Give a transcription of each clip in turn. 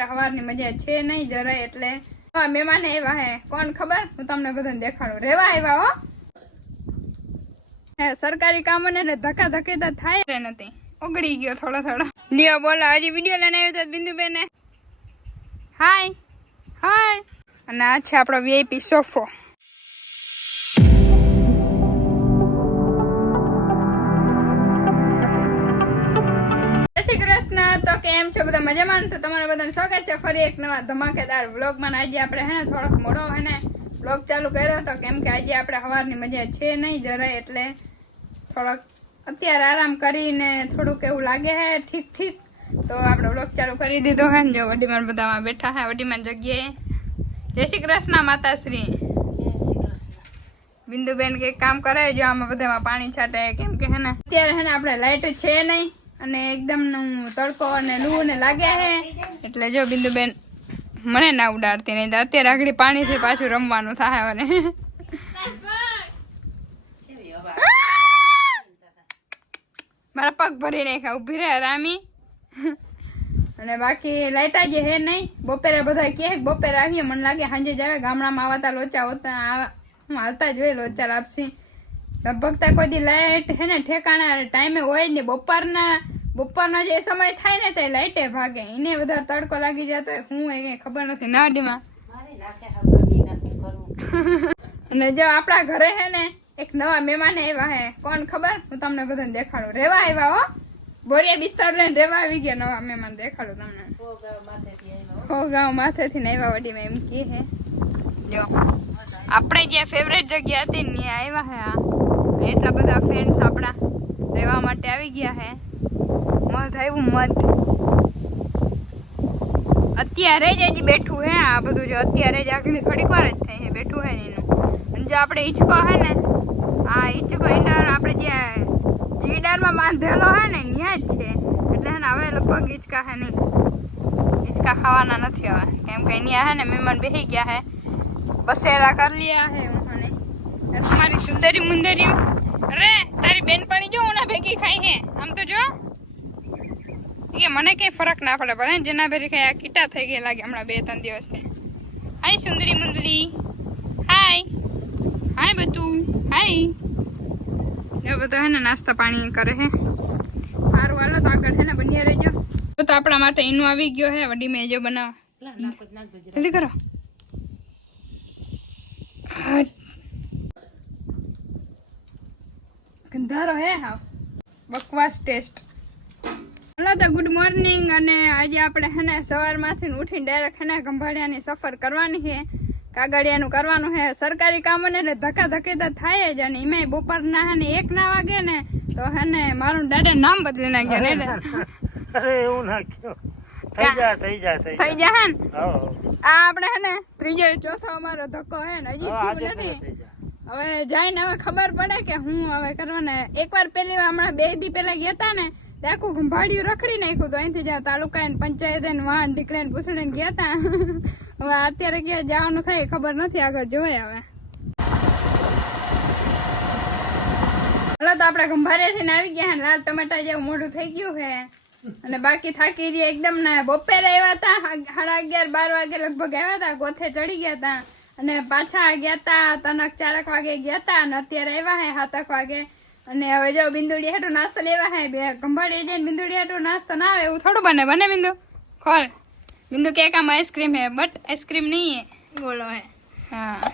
આપણે સવારની મજા છે નહીં જરાય એટલે મહેમાન આવ્યા હે કોણ ખબર હું તમને બધાને દેખાડું રેવા આવ્યા હો હે સરકારી કામોને એટલે ધક્કા ધક્કી તો થાય રે નથી ઓગળી ગયો થોડો લ્યો બોલો હજી વિડીયો લઈને આવ્યો તો બિંદુબેન હાય હાય અને આ છે આપણો વીઆઈપી સોફો તો કેમ છો બધા મજામાં તો તમારા બધાને સ્વાગત છે ફરી એક નવા ધમાકેદાર વ્લોગમાં આજે આપણે હે ને થોડોક મોડો હે ને વ્લોગ ચાલુ કર્યો હતો કેમ કે આજે આપણે સવારની મજા છે નહીં જરાય એટલે થોડોક અત્યારે આરામ કરીને થોડુંક એવું લાગે હે ઠીક તો આપણે વ્લોગ ચાલુ કરી દીધો હે ને જો વડીમાન બધામાં બેઠા હે વડીમાન જગ્યાએ જય શ્રી કૃષ્ણ માતાશ્રી બિંદુબેન કંઈક કામ કરે જો આમાં બધામાં પાણી છાંટે કેમ કે હે ને અત્યારે હે ને આપણે લાઈટ છે નહીં અને એકદમ તડકો અને લૂ ને લાગ્યા હે એટલે જો બિંદુબેન મને ના ઉડાડતી નહીં અત્યારે આગળ પાણીથી પાછું રમવાનું થાય અને મારા પગ ભરી નાખ્યા ઉભી રહે રામી અને બાકી લાઈટ આજે હે નહીં બપોરે બધા કે બપોરે આવીએ મને લાગે સાંજે જ આવે ગામડામાં આવતા લોચા હોતા હું હાલતા જોઈએ લોચા લાપસી લગભગ કોઈ દી લાઈટ હે ને ઠેકાણા ટાઈમે હોય ને બપોરનો જે સમય થાય ને તે લાઈટે ભાગે એને વધારે તડકો લાગી જતો હોય હું કઈ ખબર નથી નાડીમાં અને જો આપણા ઘરે હે ને એક નવા મહેમાન આવ્યા હે કોણ ખબર હું તમને બધાને દેખાડું રેવા આવ્યા હો બોરિયા બિસ્તર લઈને રેવા આવી ગયા નવા મહેમાન દેખાડું તમને ગામ માથેથી ને આવ્યા વડીમાં એમ કે હે જો આપણે જે ફેવરેટ જગ્યા હતી ને ત્યાં આવ્યા હે એટલા બધા ફ્રેન્ડ્સ આપણા રહેવા માટે આવી ગયા હે મધ આવ્યું મધ અત્યારે જ હજી બેઠું હે આ બધું જો અત્યારે જ આગળ થોડીક વાર જ થઈ હે બેઠું હે એનું અને જો આપણે ઈચકો હે ને આ ઈચકો ઈંડાર આપણે જે જીડારમાં બાંધેલો હે ને ત્યાં જ છે એટલે હે ને હવે લગભગ ઈચકા હે નહીં ઈચકા ખાવાના નથી હવે કેમ કે અહીંયા હે ને મહેમાન બેસી ગયા હે બસેરા કરી લ્યા હે ઉन्होंने તમારી સુંદરી મુંદરી અરે તારી બેનપણી જો ઉના ભેગી ખાઈ હે આમ તો જો કે મને કઈ ફરક ના પડે પણ જેના ભેરી ખાઈ કીટા થઈ ગયા લાગે હમણાં 2-3 દિવસથી હાય સુંદરી મુંદરી હાય હાય બધું હાય એ બધા હે ને નાસ્તા પાણી કરે હે સારું હાલો તો આગળ હે ને બન્યા રહેજો તો આપણા માટે એનું આવી ગયો હે વડી મેં જો બનાવ જલ્દી કરો ગંધારો હે હા બકવાસ ટેસ્ટ હલો તો ગુડ મોર્નિંગ અને આજે આપણે હે ને સવારમાંથી ઉઠીને ડાયરેક્ટ હે ને ગંભાડિયાની સફર કરવાની છે કાગડિયાનું કરવાનું છે સરકારી કામોને એટલે ધક્કા ધક્કી તો થાય જ અને એમાંય બપોરના હે ને 1 ના વાગે ને તો હે ને મારું દાદા નામ બદલી નાખ્યા ને અરે એવું નાખ્યો થઈ જા હે ને આ આપણે હે ને ત્રીજો ચોથો અમારો ધક્કો હે ને હજી થયું નથી હવે જઈને હવે ખબર પડે કે હું હવે કરવાના એકવાર પહેલી વાર હમણાં 2 દી પહેલા ગયા હતા ને આખું ગંભાડિયું રખડી નાખ્યું તો અહીંથી જ્યાં તાલુકા ને પંચાયત ને વાહન નીકળે ને પૂછડે ગયા હતા હવે અત્યારે ક્યાં જવાનું થાય ખબર નથી આગળ જોઈએ હવે હલો તો આપણે ગંભારિયાથી ને આવી ગયા લાલ ટમાટા જેવું મોઢું થઈ ગયું છે અને બાકી થાકી જઈએ એકદમ ને બપોરે આવ્યા હતા 11:30-12 વાગે લગભગ આવ્યા હતા ગોથે ચડી ગયા હતા અને પાછા ગયા હતા 3-4 વાગે ગયા હતા અને અત્યારે આવ્યા હે 7 વાગે અને હવે જો બિંદુડી હેઠું નાસ્તો લેવા હે બે ગંભાડી જઈને બિંદુડી હેઠું નાસ્તો ના આવે એવું થોડું બને બિંદુ ખોલ બિંદુ કેક આમાં આઈસ્ક્રીમ હે બટ આઈસ્ક્રીમ નહીં હે બોલો હે હા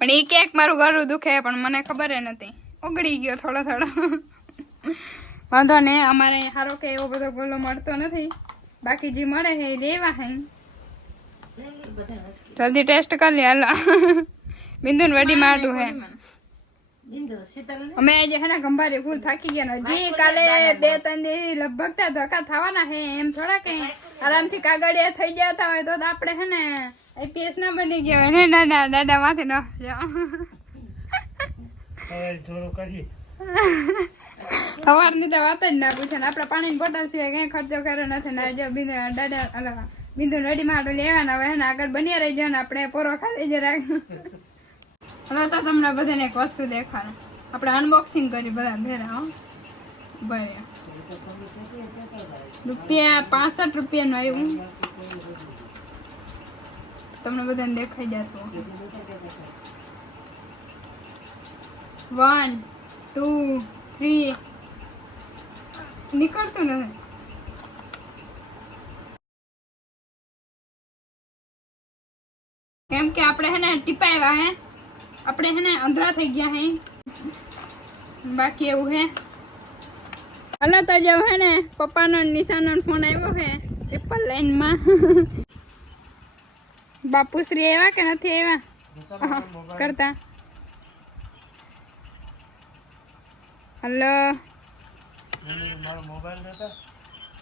પણ એ કેક મારું ગળું દુખે પણ મને ખબર હે નથી ઓગળી ગયો થોડો વાંધો ને અમારે સારો કે એવો બધો ગોલો મળતો નથી બાકી જે મળે છે એ લેવા હે જલ્દી ટેસ્ટ કરી લે હાલો બિંદુ ને વડી માટું હે અમે આજે હે ને ગંભારી ફૂલ થાકી ગયા હજી કાલે 2-3 દી લગભગ ધક્કા થવાના હે એમ થોડા કઈ આરામથી કાગળિયા થઈ જતા હોય તો આપણે હે ને આઈપીએસ ના બની ગયા હોય ને દાદા માંથી ન સવારની તો વાત જ ના પૂછે ને આપણે પાણીની બોટલ સિવાય કઈ ખર્ચો કર્યો નથી ને જો દાદા બિંદુ નડી માં લેવાના હવે ને આગળ બન્યા રહી જાય ને આપણે પોરો ખાલી જરાક હવે તો તમને બધાને એક વસ્તુ દેખાડું આપણે અનબોક્સિંગ કરી બધા ભેરા હો બરાબર ₹65 નું આવ્યું તમને બધાને દેખાઈ જતો 1 2 3 નીકળતું નથી. કેમ કે આપણે હે ને ટીપાવ્યા હે, આપણે હે ને અંધરા થઈ ગયા હે, બાકી એવું હે. હાલો તો જો હે ને પપ્પાનો નિશાનો ફોન આવ્યો હે ટ્રિપલ લાઈન માં. બાપુશ્રી આવ્યા કે નથી આવ્યા કરતા? હલો,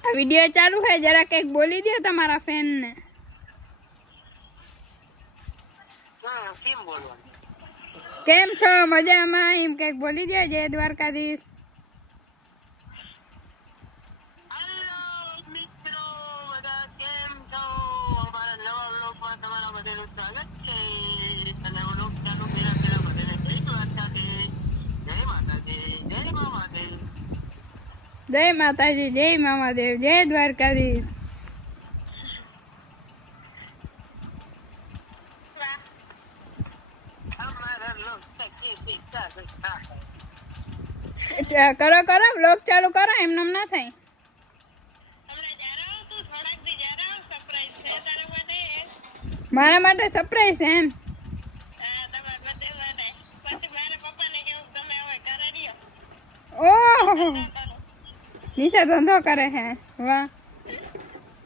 આ વિડિયો ચાલુ છે, જરા કઈક બોલી દો તમારા ફેન ને. કેમ છો? મજામાં? એમ કઈક બોલી દો. જય દ્વારકાધીશ. જય માતાજી, જય મામાદેવ, જય દ્વારકાધીશ. કરો કરો, બ્લોગ ચાલુ કરો, એમને એમ ના થાય. મારા માટે સરપ્રાઈઝ છે એમ? ઓહો, નિશા ધંધો કરે છે. વાહ,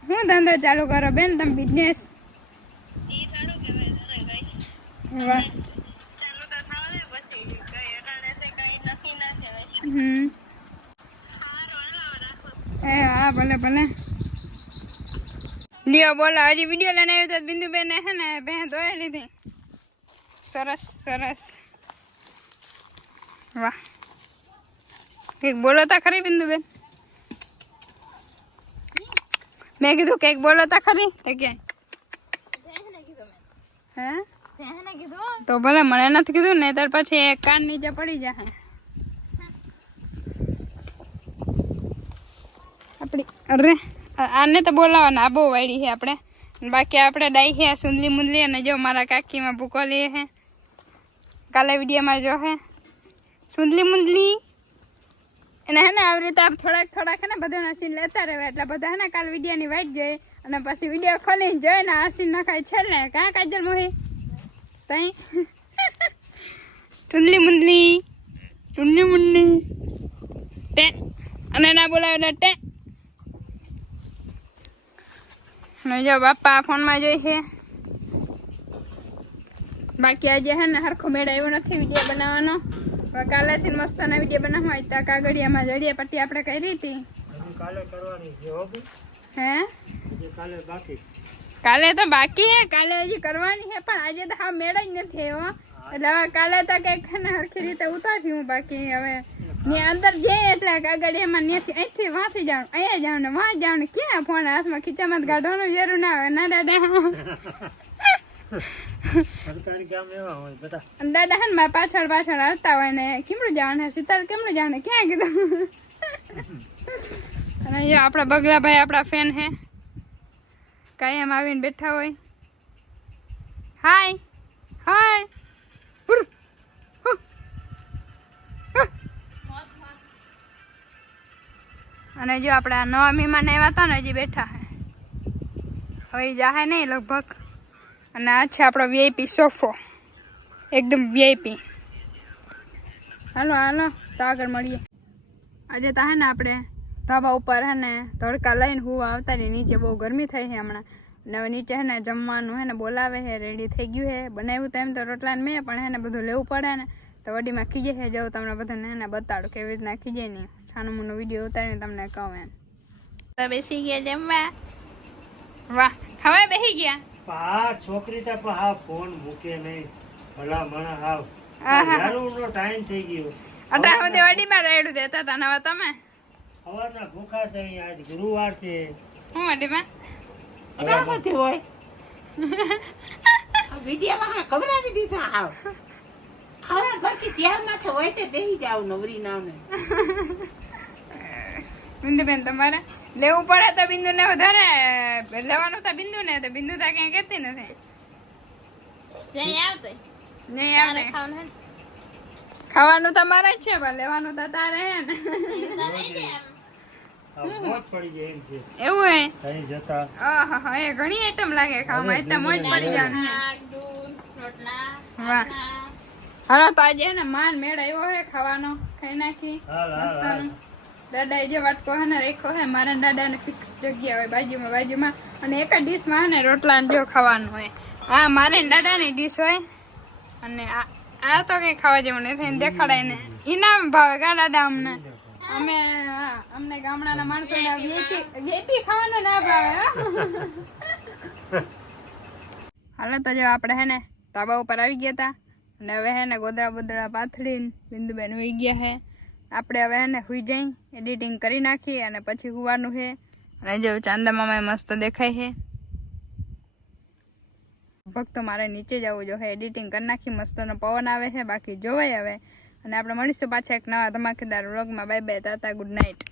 શું ધંધો ચાલુ કરો બેન તમે? બિઝનેસ? વાહ. હા ભલે ભલે. લ્યો બોલો, હજી વિડીયો લઈને આવ્યો તો બિંદુબેન હે ને ભેં ધોઈ લીધી. સરસ સરસ. વાહ, કંઈક બોલો તા ખરી બિંદુબેન? મેં કીધું કંઈક બોલો તા ખરી? તો ક્યાંય હે તો ભલે, મને નથી કીધું ને ત્યાર પછી કાન નીચે પડી જાય. આપડી અરે આને તો બોલાવાના, આ બહુ વાયડી છે આપણે. બાકી આપણે ડાઈ છે સુંદલી મુંદલી. અને જો મારા કાકીમાં ભૂકો લે છે, કાલે વિડીયોમાં જો હે સુંદલી મુંદલી. અને હે ને આવી રીતે આપ થોડાક થોડાક હે ને બધાના સીન લેતા રહેવા, એટલે બધા હે ને કાલ વિડીયોની વાઈટ જોઈ અને પછી વિડીયો ખોલીને જોઈ ને આ સીન નખાય છેલ્લે. કાં કાજલ મોહી તઈ સુંદલી મુંદલી, સુંદલી મુંદલી ટે. અને ના બોલાવે ટે. અને જો બાપા ફોનમાં જોઈ છે. બાકી આજે હે ને હરખો મેળ આવ્યો નથી વિડીયો બનાવવાનો. કાલેથી મસ્તના વિડીયો બનાવવા હતા. કાગળિયામાં જડિયા પટ્ટી આપણે કરી હતી. કાલે કરવાની છે હો. હે કાલે બાકી? કાલે તો બાકી હે, કાલે હજી કરવાની છે, પણ આજે તો હા મેળ જ નથી એવો. એટલે હવે કાલે તો કંઈક ને હરખી રીતે ઉતાર્યું. બાકી હવે ની અંદર જઈએ એટલે કાગળિયામાં ત્યાંથી અહીંથી વાંચી જાવ, અહીંયા જાવ ને વાં જાવ ને ક્યાં ફોન હાથમાં ખીચામાં કાઢવાનું જરૂર ના આવે. ના દાદા સરકારી કામ એવા હોય બેટા. દાદા હે ને મારા પાછળ પાછળ આવતા હોય ને કેમનું જવાનું સીતાર, કેમનું જવાનું ક્યાં કીધું. અને આપણા બગલાભાઈ આપણા ફેન હે, કાયમ આવીને બેઠા હોય. હાય હાય. અને જો આપણા નવા મહેમાન આવ્યા હતા ને હજી બેઠા હે, હવે જાહે નહીં લગભગ. અને આ છે આપણો વીઆઈપી સોફો, એકદમ વીઆઈપી. હાલો હાલો તો આગળ મળીએ. આજે તો હે ને આપણે ધાબા ઉપર હે ને તડકા લઈને હુવા આવતા ને, નીચે બહુ ગરમી થઈ છે હમણાં. અને હવે નીચે હે ને જમવાનું હે ને બોલાવે છે, રેડી થઈ ગયું છે. બનાવ્યું તો એમ તો રોટલા ને મેં, પણ હે ને બધું લેવું પડે ને તો વડીમાં ખીજે છે. જવું તમને બધાને હે ને બતાડું કેવી રીતના ખીજે નહીં. છાનું મોનું વિડીયો ઉતારીને તમને કહું એમ. તો બેસી ગયા જમવા. વાહ, ખાવા બેસી ગયા. આ છોકરી તો હા ફોન મૂકે નહીં, ભલા મણા હાવ યારુનો ટાઈમ થઈ ગયો. અટા સુધી વડીમાં રેડું દેતા હતા ને હવે તમે સવારના ભૂખા છે. આજ ગુરુવાર છે. હું વડીમાં નથી હોય વિડીયોમાં કવરાવી દીધા. આવ ખાવા બાકી ત્યાર માથે હોય તે બેહી જાવ નવરી નાવને. બિંદુબેન તમારે લેવું પડે તો બિંદુ ને વધારે લેવાનું તો બિંદુ ને તો બિંદુ તા કઈ કહેતી નથી નહીં આવે ખાવાનું તમારે જ છે પણ લેવાનું તો તારે હે ને મોજ પડી જાય એમ છે એવું હે કઈ જતા આહા એ ઘણી આઈટમ લાગે ખાવામાં એટલે મોજ પડી જવાનું વાહ હાલો તો આજે હે ને માન મેળ આવ્યો હે ખાવાનો ખાઈ નાખી મસ્તનો દાદા જે વાટકો હે ને રાખ્યો હે મારા દાદા ને ફિક્સ જગ્યા હોય બાજુમાં અને એક જ ડીશમાં હે ને રોટલા ને જો ખાવાનું હોય હા મારે દાદા ની ડીશ હોય અને આ તો કઈ ખાવા જેવું નથી દેખાડાય ને ઇનામ ભાવે કા દાદા અમને અમે અમને ગામડાના માણસો વેટી ખાવાનું ના ભાવે હાલો તો જો આપણે હે ને તાબા ઉપર આવી ગયા તા અને હવે હે ને ગોદડા બોદડા પાથરીને બિંદુબેન હોઈ ગયા હે આપણે હવે હે ને હુઈ જઈ એડિટિંગ કરી નાખી અને પછી હુવાનું છે અને જો ચાંદા મામા મસ્ત દેખાય છે ભક્તો મારે નીચે જવું જો એડિટિંગ કરી નાખી મસ્તનો પવન આવે છે બાકી જોવાય હવે અને આપણે મળીશું પાછા એક નવા ધમાકેદાર વ્લોગમાં બાય બાય તાતા ગુડ નાઇટ